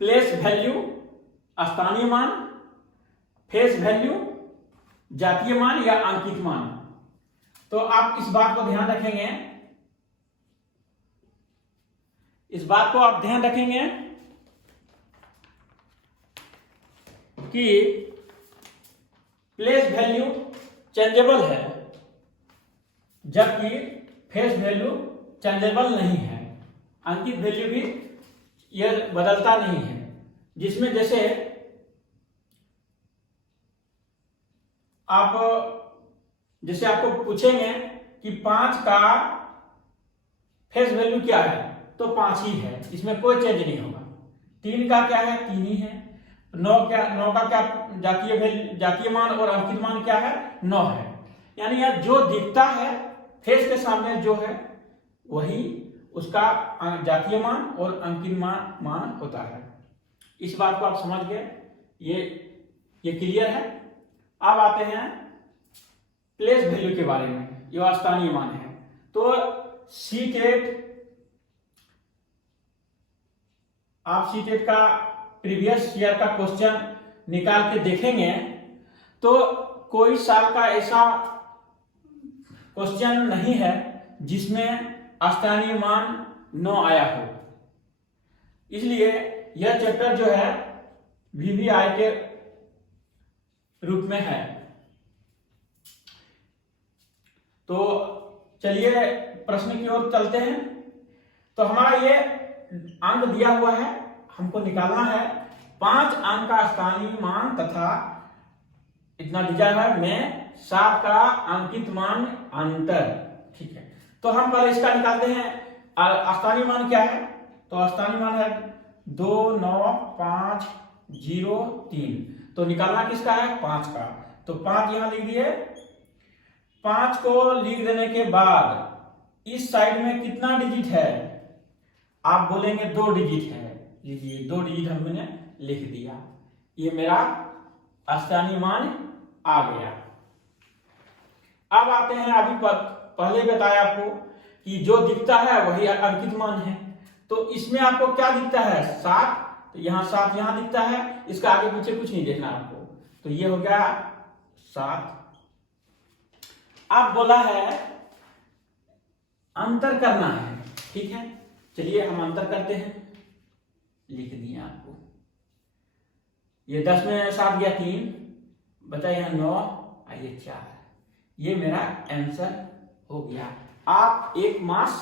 Place value स्थानीय मान, face value जातीय मान या अंकित मान। तो आप इस बात को ध्यान रखेंगे, इस बात को आप ध्यान रखेंगे कि प्लेस वैल्यू चेंजेबल है जबकि फेस वैल्यू चेंजेबल नहीं है। अंकित वैल्यू भी यह बदलता नहीं है, जिसमें जैसे आपको पूछेंगे कि 5 का फेस वैल्यू क्या है, तो 5 ही है, इसमें कोई चेंज नहीं होगा। 3 का क्या है, 3 ही है। 9 का क्या जातीय मान और अंकित मान क्या है, 9 है। यानी यह जो दिखता है फेस के सामने जो है वही उसका जातीय मान और अंकित मान होता है। इस बात को आप समझ गए, ये क्लियर है। अब आते हैं प्लेस वैल्यू के बारे में, जो स्थानीय मान है। तो सीटेट, आप सीटेट का प्रीवियस ईयर का क्वेश्चन निकाल के देखेंगे तो कोई साल का ऐसा क्वेश्चन नहीं है जिसमें स्थानीय मान 9 आया हो। इसलिए यह चैप्टर जो है वीवीआई के रूप में है। तो चलिए प्रश्न की ओर चलते हैं। तो हमारा ये अंक दिया हुआ है, हमको निकालना है 5 अंक का स्थानीय मान तथा इतना दिया है में 7 का अंकित मान अंतर। ठीक है, तो हम पहले इसका निकालते हैं। स्थानीय मान क्या है, तो स्थानीय मान है 2 9 5 0 3। तो निकालना किसका है, 5 का। तो 5 यहां लिख दिए। 5 को लिख देने के बाद इस साइड में कितना डिजिट है, आप बोलेंगे 2 डिजिट है। लीजिए 2 डिजिट हमने लिख दिया, ये मेरा स्थानीय मान आ गया। अब आते हैं, अभी पहले बताया आपको कि जो दिखता है वही अंकित मान है। तो इसमें आपको क्या दिखता है, 7। तो यहाँ 7 यहाँ दिखता है, इसका आगे पीछे कुछ नहीं देखना आपको। तो ये हो गया 7। अब बोला है अंतर करना है। ठीक है, चलिए हम अंतर करते हैं। लिख दिए आपको, ये 10 में 7 गया 3, बचा यहाँ 9 और ये 4। ये मेरा आंसर हो गया। आप 1 मार्क्स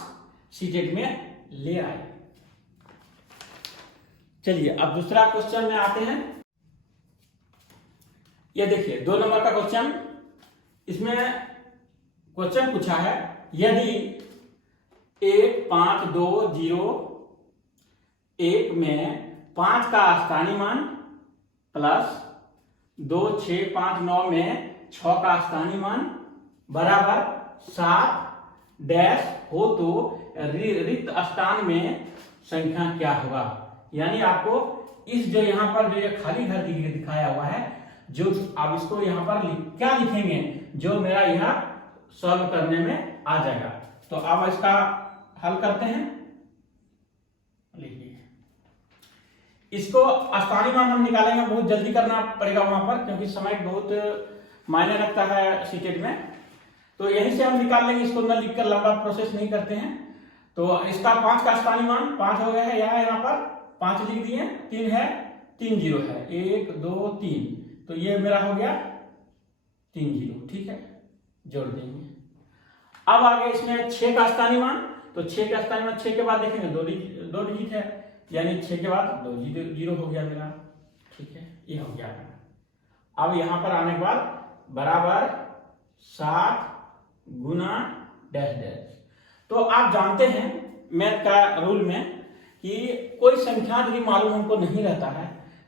सीटेट में ले आए। चलिए अब दूसरा क्वेश्चन में आते हैं। ये देखिए 2 नंबर का क्वेश्चन। इसमें क्वेश्चन पूछा है, यदि 1 5 2 0 1 में 5 का स्थानीय मान प्लस 2 6 5 9 में 6 का स्थानीय मान बराबर 7 डैश हो तो रिक्त स्थान में संख्या क्या होगा। यानी आपको इस जो यहाँ पर जो ये खाली घर दिखाया हुआ है, जो आप इसको यहाँ पर क्या लिखेंगे जो मेरा यहाँ सॉल्व करने में आ जाएगा। तो अब इसका हल करते हैं। लिखिए, इसको स्थानीय मान हम निकालेंगे, बहुत जल्दी करना पड़ेगा वहां पर क्योंकि समय बहुत मायने रखता है सीटेट में। तो यहीं से हम निकाल लेंगे, इसको न लिखकर लंबा प्रोसेस नहीं करते हैं। तो इसका 5 का स्थानीय मान 5 हो गया है, यहाँ पर 5 लिख दिए। 3 है, 3 0 है, 1 2 3। तो ये मेरा हो गया 3 0। ठीक है, जोड़ देंगे। अब आगे इसमें 6 का स्थानीय मान। तो 6 का स्थानीय मान 6 के बाद देखेंगे 2 डिजिट है, यानी 6 के बाद 2 0 हो गया मेरा। ठीक है, ये हो गया। अब यहां पर आने के बाद बराबर 7 गुना डैश डैश। तो आप जानते हैं मैथ का रूल में कि कोई संख्या यदि मालूम हमको नहीं रहता है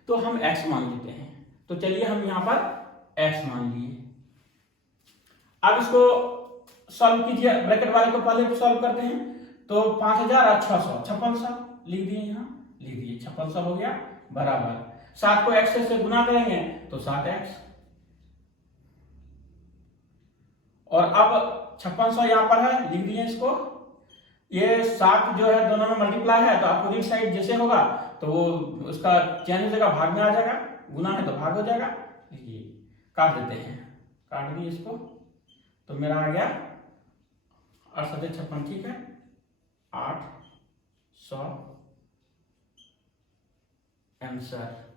तो हम x मान लेते हैं। तो चलिए हम यहां पर x मान लिए। अब इसको सॉल्व कीजिए, ब्रैकेट वाले को पहले सॉल्व करते हैं। तो 5000 और 600 5600 लिख दिए, यहाँ लिख दिए 5600 हो गया बराबर 7 को x से गुना करेंगे तो 7x। और अब 5600 यहाँ पर है, लिख दिए इसको। ये 7 जो है दोनों में मल्टीप्लाई है तो अपोजिट साइड जैसे होगा तो वो उसका चेंज हो जाएगा, भाग में आ जाएगा, गुना है तो भाग हो जाएगा। देखिए काट देते हैं, काट दिए इसको, तो मेरा आ गया 8×56, ठीक है, 800 आंसर।